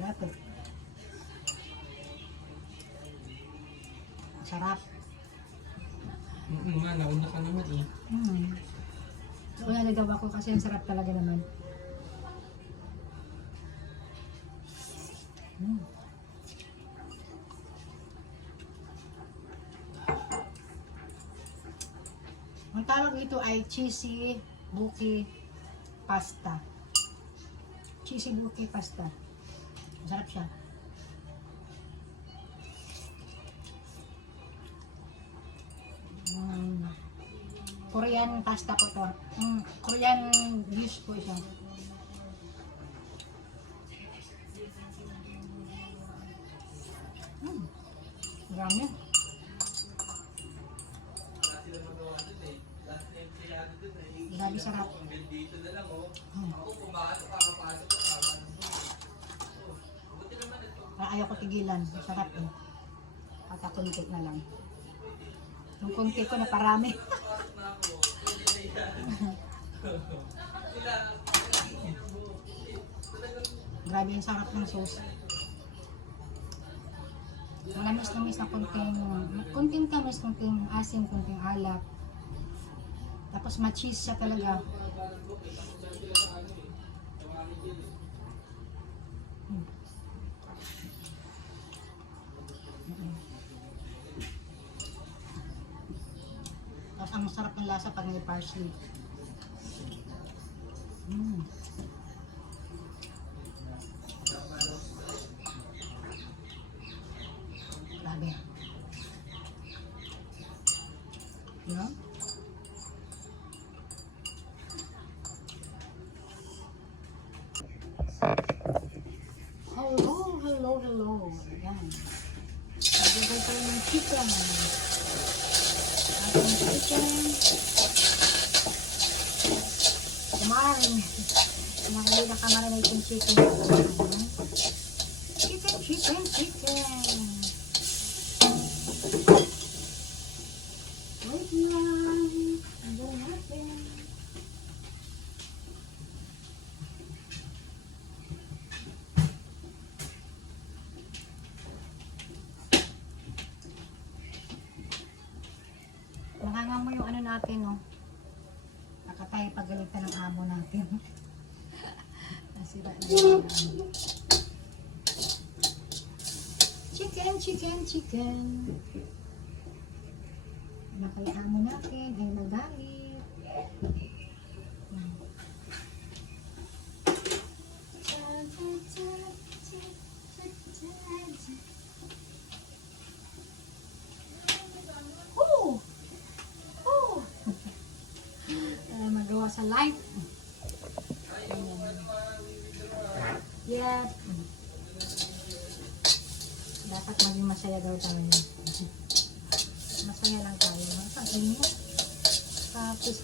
Dapat. Sarap. Ma, nauna ka naman eh. So, nalagaw ako kasi ang sarap talaga naman. Ang tawag ito ay cheesy buki pasta. Cheesy buki pasta. Masarap siya. Korean pasta po to. Korean dish po siya. Marami. Grabe sarap. Ayaw ko tigilan. Sarap eh. Patakuntik na lang. Yung kunti ko na parami. Grabe yung sarap ng sauce. Malamis-lamis na kunting tamis, kunting asim, kunting alak. Tapos ma-cheese siya talaga. Tapos ang masarap ng lasa pag may parsley. Grabe. Yeah. Hello. Ayan. Nagagay ko yung chicken. Ating chicken. Kumarin. Nakagay na kamarin itong chicken. Chicken. Wait lang. Ano natin? Nakangamo yung ano natin, no? Nakatayo pagalitan ng amo natin. Nasira na yun. Chicken. Nakayaan mo natin ay magalit. Magawa sa light. Yes. Dapat maging masaya daw tayo. Masaya lang tayo. Ang init. Tapos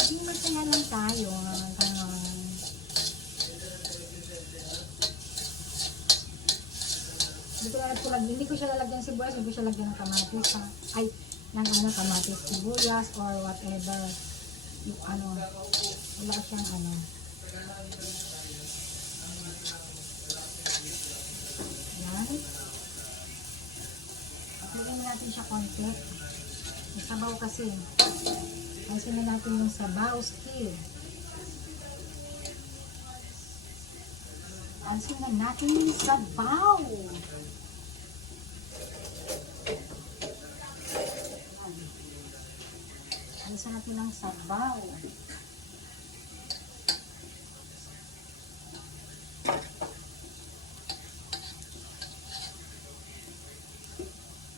hindi masaya lang tayo. Hindi ko siya lalagyan sibuyas, hindi ko siya lalagyan ng kamatis. Ay, ng kamatis, sibuyas, or whatever. Yung wala siyang Yan. Pagkain natin siya konti. May sabaw kasi. Ayusin na natin yung sabaw skill. Ayusin na natin yung sabaw. Ayusin natin ang sabaw.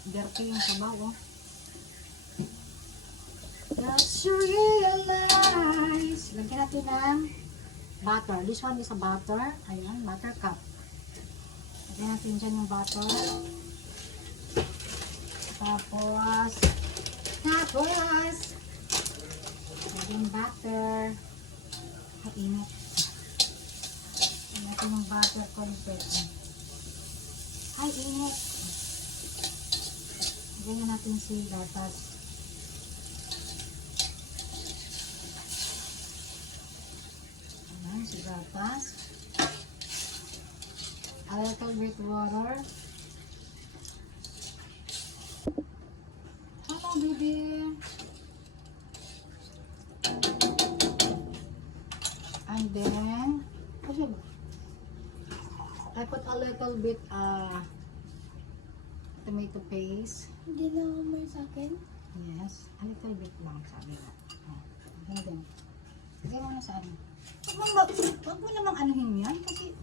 Dirty yung sabaw, oh. Just you realize. Lagyan natin ng butter. This one is a butter. Ayan, butter cup. Lagyan natin dyan yung butter. Tapos, lagyan butter. Init. Lagyan natin yung butter konti. Ay, init. Lagyan natin sila. Tapos, ayan. si gatas. A little bit water. Hello, baby. And then, I put a little bit tomato paste. Hindi na umay sa akin. Yes, a little bit lang, sabi nga. And then, lagay mo na sa ano. Huwag mo namang anuhin yan kasi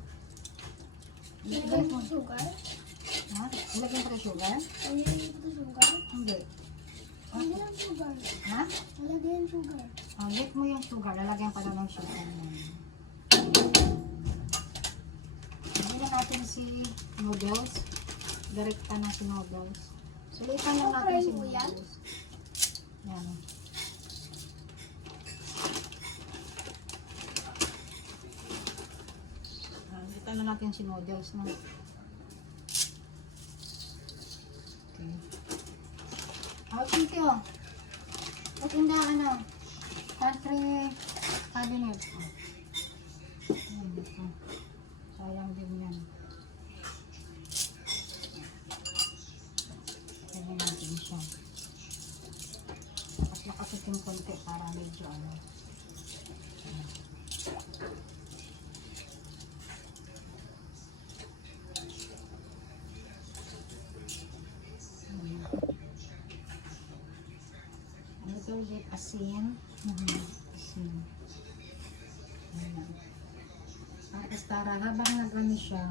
Ilagay mo sugar? ha? Ilagay mo pa sugar? Ilagay mo sugar? Hindi. Ilagay ang sugar. Ha? Ilagay ang sugar. Get mo yung sugar. Lalagyan pa na ng sugar. Lagyan na natin si noodles. Direkta na si noodles. Sulitan lang natin si Fry mo yan? noodles. Yan. Sulitan na natin si noodles. No? Okay. Thank you. Put in the pantry cabinet. Ayan, ito. Sayang din yan. Tignan natin siya. Lakas-lakasin konti para medyo ano. A little bit asin. Asin. Ayan. Tapos para habang nag-ano siya,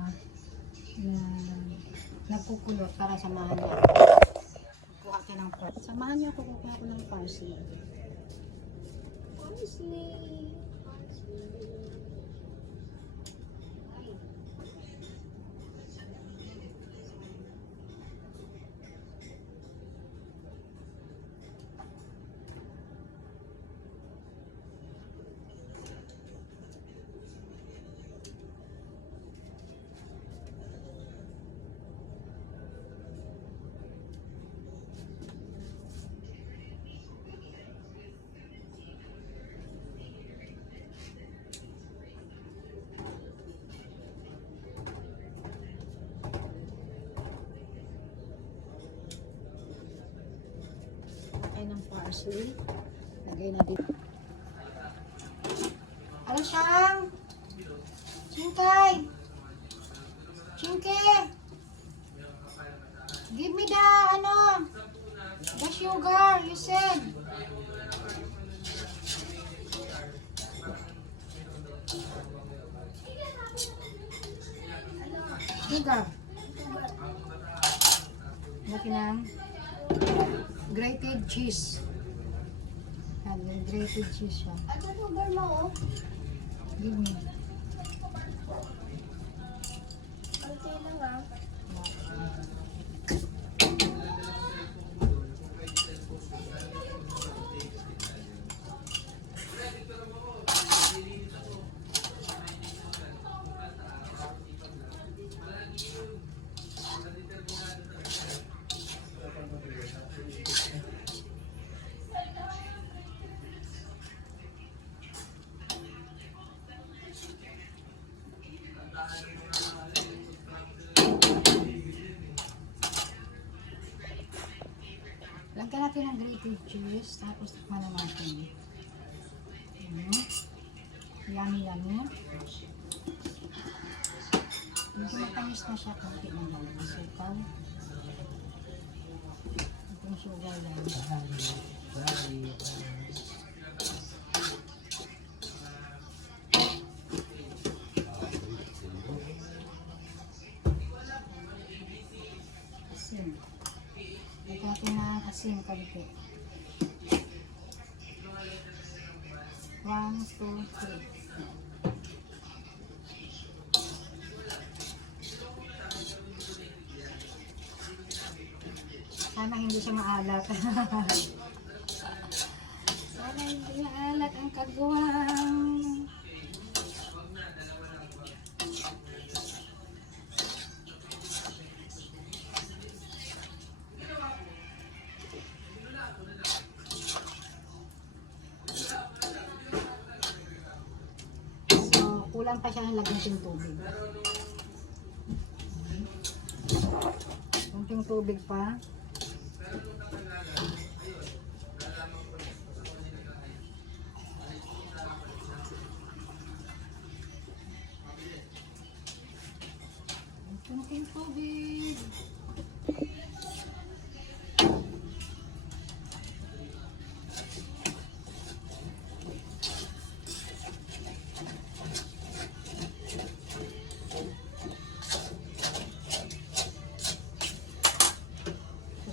nagkukulot para samahan niya. Kuha ka ng parsley. Samahan niyo ako, kukuha ko ng parsley. Parsley. Lagay ng parsley. Lagay natin. Ano siyang? Chinkay! Chinky! Give me the, the sugar, you said. Sugar. Lagyan ng grated cheese. Yan, grated cheese siya. Ano sugar mo? Give me. Okay lang ah. Lagyan natin ng grated cheese, tapos tikman na natin. Yummy, yummy. Medyo matamis na siya, konti na lang. Sitaw. Itong sugar lang. Asin. Lagyan natin ng asin konti. 1, 2, 3. Sana hindi siya maalat. Sana hindi maalat ang kagawang. So, Kulang pa siya ng lagyan ng tubig. Kunting tubig pa. Kunting tubig.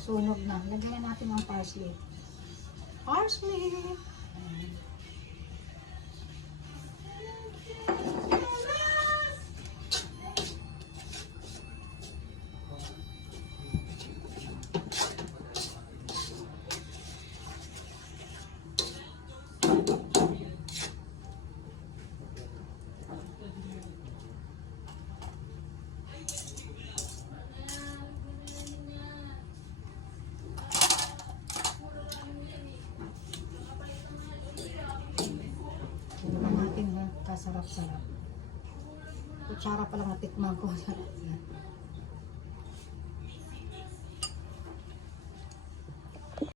Susunog na. Lagyan na natin ng parsley. Parsley! Ayan. Tignan natin ha, kasarap-sarap. Kutsara pa lang natikman ko. Sarap yan.